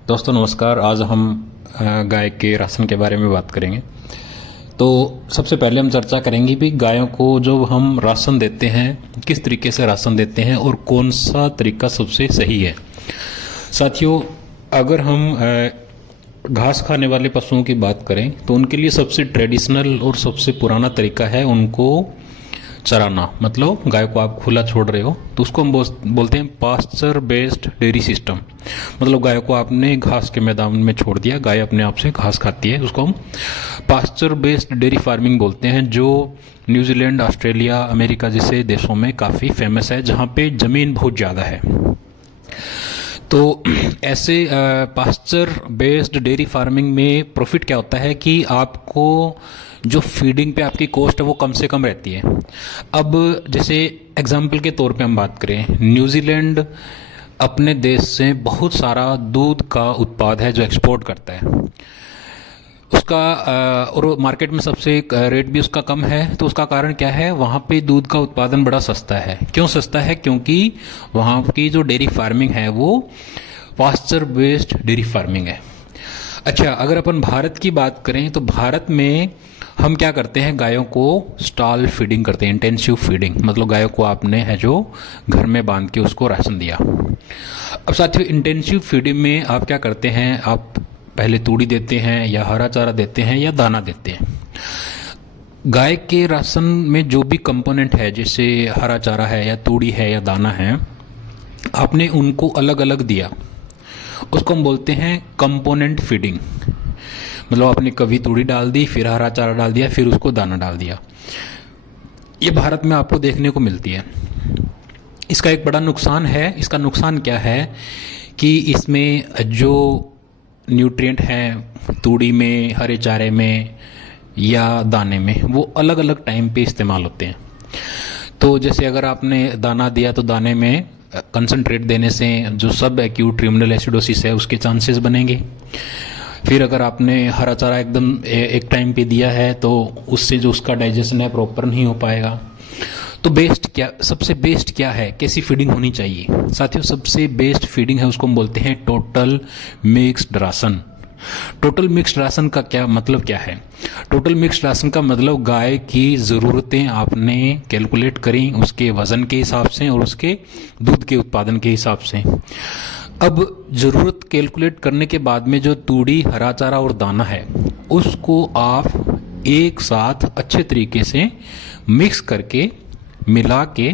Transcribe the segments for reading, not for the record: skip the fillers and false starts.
दोस्तों नमस्कार। आज हम गाय के राशन के बारे में बात करेंगे। तो सबसे पहले हम चर्चा करेंगे भी गायों को जो हम राशन देते हैं किस तरीके से राशन देते हैं और कौन सा तरीका सबसे सही है। साथियों, अगर हम घास खाने वाले पशुओं की बात करें तो उनके लिए सबसे ट्रेडिशनल और सबसे पुराना तरीका है उनको चराना। मतलब गाय को आप खुला छोड़ रहे हो तो उसको हम बोलते हैं पास्चर बेस्ड डेयरी सिस्टम। मतलब गाय को आपने घास के मैदान में छोड़ दिया, गाय अपने आप से घास खाती है, उसको हम पास्चर बेस्ड डेयरी फार्मिंग बोलते हैं, जो न्यूजीलैंड, ऑस्ट्रेलिया, अमेरिका जैसे देशों में काफ़ी फेमस है, जहाँ पे ज़मीन बहुत ज़्यादा है। तो ऐसे पास्चर बेस्ड डेयरी फार्मिंग में प्रॉफिट क्या होता है कि आपको जो फीडिंग पे आपकी कॉस्ट है वो कम से कम रहती है। अब जैसे एग्जांपल के तौर पे हम बात करें, न्यूजीलैंड अपने देश से बहुत सारा दूध का उत्पाद है जो एक्सपोर्ट करता है उसका, और मार्केट में सबसे रेट भी उसका कम है। तो उसका कारण क्या है, वहाँ पे दूध का उत्पादन बड़ा सस्ता है। क्यों सस्ता है? क्योंकि वहाँ की जो डेयरी फार्मिंग है वो पास्चर बेस्ड डेयरी फार्मिंग है। अच्छा, अगर अपन भारत की बात करें तो भारत में हम क्या करते हैं, गायों को स्टॉल फीडिंग करते हैं, इंटेंसिव फीडिंग। मतलब गायों को आपने है जो घर में बांध के उसको राशन दिया। अब साथियों, इंटेंसिव फीडिंग में आप क्या करते हैं, आप पहले तूड़ी देते हैं या हरा चारा देते हैं या दाना देते हैं। गाय के राशन में जो भी कंपोनेंट है, जैसे हरा चारा है या तूड़ी है या दाना है, आपने उनको अलग अलग दिया, उसको हम बोलते हैं कंपोनेंट फीडिंग। मतलब आपने कभी तूड़ी डाल दी, फिर हरा चारा डाल दिया, फिर उसको दाना डाल दिया। ये भारत में आपको देखने को मिलती है। इसका एक बड़ा नुकसान है। इसका नुकसान क्या है कि इसमें जो न्यूट्रिएंट हैं तूड़ी में, हरे चारे में या दाने में, वो अलग अलग टाइम पे इस्तेमाल होते हैं। तो जैसे अगर आपने दाना दिया तो दाने में कंसंट्रेट देने से जो सब एक्यूट रिमिनल एसिडोसिस है उसके चांसेस बनेंगे। फिर अगर आपने हरा चारा एकदम एक टाइम पे दिया है तो उससे जो उसका डाइजेशन है प्रॉपर नहीं हो पाएगा। तो सबसे बेस्ट क्या है, कैसी फीडिंग होनी चाहिए? साथियों, सबसे बेस्ट फीडिंग है उसको हम बोलते हैं total mixed ration. Total mixed ration का क्या मतलब क्या है? टोटल मिक्स्ड राशन का मतलब गाय की ज़रूरतें आपने कैलकुलेट करी उसके वजन के हिसाब से और उसके दूध के उत्पादन के हिसाब से। अब ज़रूरत कैलकुलेट करने के बाद में जो तूड़ी, हरा चारा और दाना है उसको आप एक साथ अच्छे तरीके से मिक्स करके, मिला के,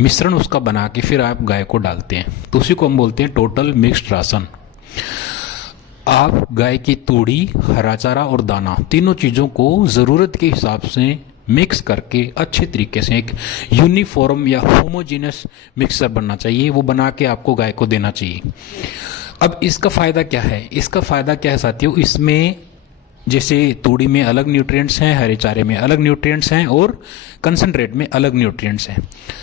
मिश्रण उसका बना के फिर आप गाय को डालते हैं, तो उसी को हम बोलते हैं टोटल मिक्स्ड राशन। आप गाय की तूड़ी, हरा चारा और दाना तीनों चीज़ों को ज़रूरत के हिसाब से मिक्स करके अच्छे तरीके से एक यूनिफॉर्म या होमोजीनस मिक्सर बनना चाहिए, वो बना के आपको गाय को देना चाहिए। अब इसका फ़ायदा क्या है? इसका फ़ायदा क्या है साथियों, इसमें जैसे तूड़ी में अलग न्यूट्रिएंट्स हैं, हरे चारे में अलग न्यूट्रिएंट्स हैं और कंसंट्रेट में अलग न्यूट्रिएंट्स हैं।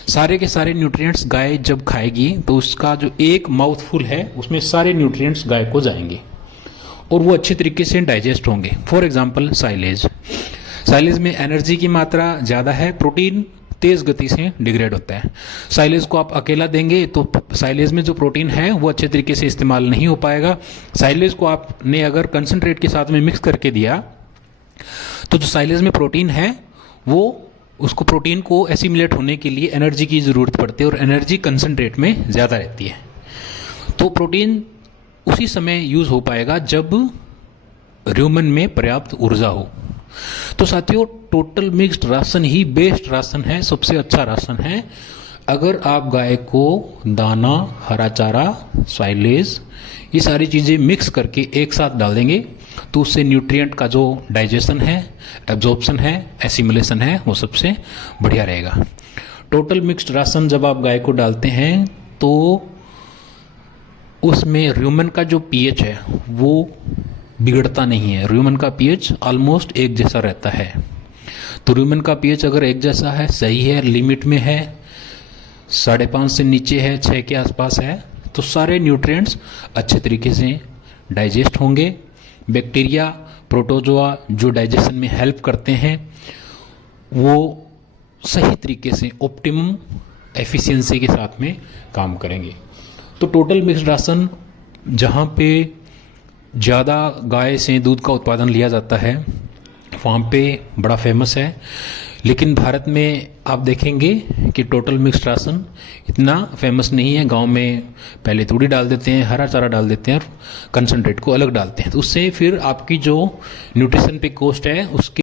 सारे के सारे न्यूट्रिएंट्स गाय जब खाएगी तो उसका जो एक माउथफुल है उसमें सारे न्यूट्रिएंट्स गाय को जाएंगे और वो अच्छे तरीके से डाइजेस्ट होंगे। फॉर एग्जांपल साइलेज में एनर्जी की मात्रा ज़्यादा है, प्रोटीन तेज़ गति से डिग्रेड होता है। साइलेज को आप अकेला देंगे तो साइलेज में जो प्रोटीन है वो अच्छे तरीके से इस्तेमाल नहीं हो पाएगा। साइलेज को आपने अगर कंसंट्रेट के साथ में मिक्स करके दिया तो जो साइलेज में प्रोटीन है वो, उसको प्रोटीन को एसिमिलेट होने के लिए एनर्जी की ज़रूरत पड़ती है और एनर्जी कंसंट्रेट में ज़्यादा रहती है। तो प्रोटीन उसी समय यूज़ हो पाएगा जब ह्यूमन में पर्याप्त ऊर्जा हो। तो साथियों, टोटल मिक्स्ड राशन ही बेस्ट राशन है, सबसे अच्छा राशन है। अगर आप गाय को दाना, हरा चारा, साइलेज, ये सारी चीज़ें मिक्स करके एक साथ डाल देंगे तो उससे न्यूट्रिएंट का जो डाइजेशन है, एब्जॉर्प्शन है, एसिमिलेशन है, वो सबसे बढ़िया रहेगा। टोटल मिक्स्ड राशन जब आप गाय को डालते हैं तो उसमें ह्यूमन का जो पीएच है वो बिगड़ता नहीं है। ह्यूमन का पीएच ऑलमोस्ट एक जैसा रहता है। तो ह्यूमन का पीएच अगर एक जैसा है, सही है, लिमिट में है, 5.5 से नीचे है, 6 के आसपास है, तो सारे न्यूट्रिएंट्स अच्छे तरीके से डाइजेस्ट होंगे। बैक्टीरिया, प्रोटोजोआ जो डाइजेशन में हेल्प करते हैं वो सही तरीके से ऑप्टिमम एफिशिएंसी के साथ में काम करेंगे। तो टोटल मिक्स्ड राशन जहाँ पे ज़्यादा गाय से दूध का उत्पादन लिया जाता है वहाँ पे बड़ा फेमस है। लेकिन भारत में आप देखेंगे कि टोटल मिक्स्ड राशन इतना फेमस नहीं है। गांव में पहले तूड़ी डाल देते हैं, हरा चारा डाल देते हैं और कंसनट्रेट को अलग डालते हैं, तो उससे फिर आपकी जो न्यूट्रिशन पे कॉस्ट है उसके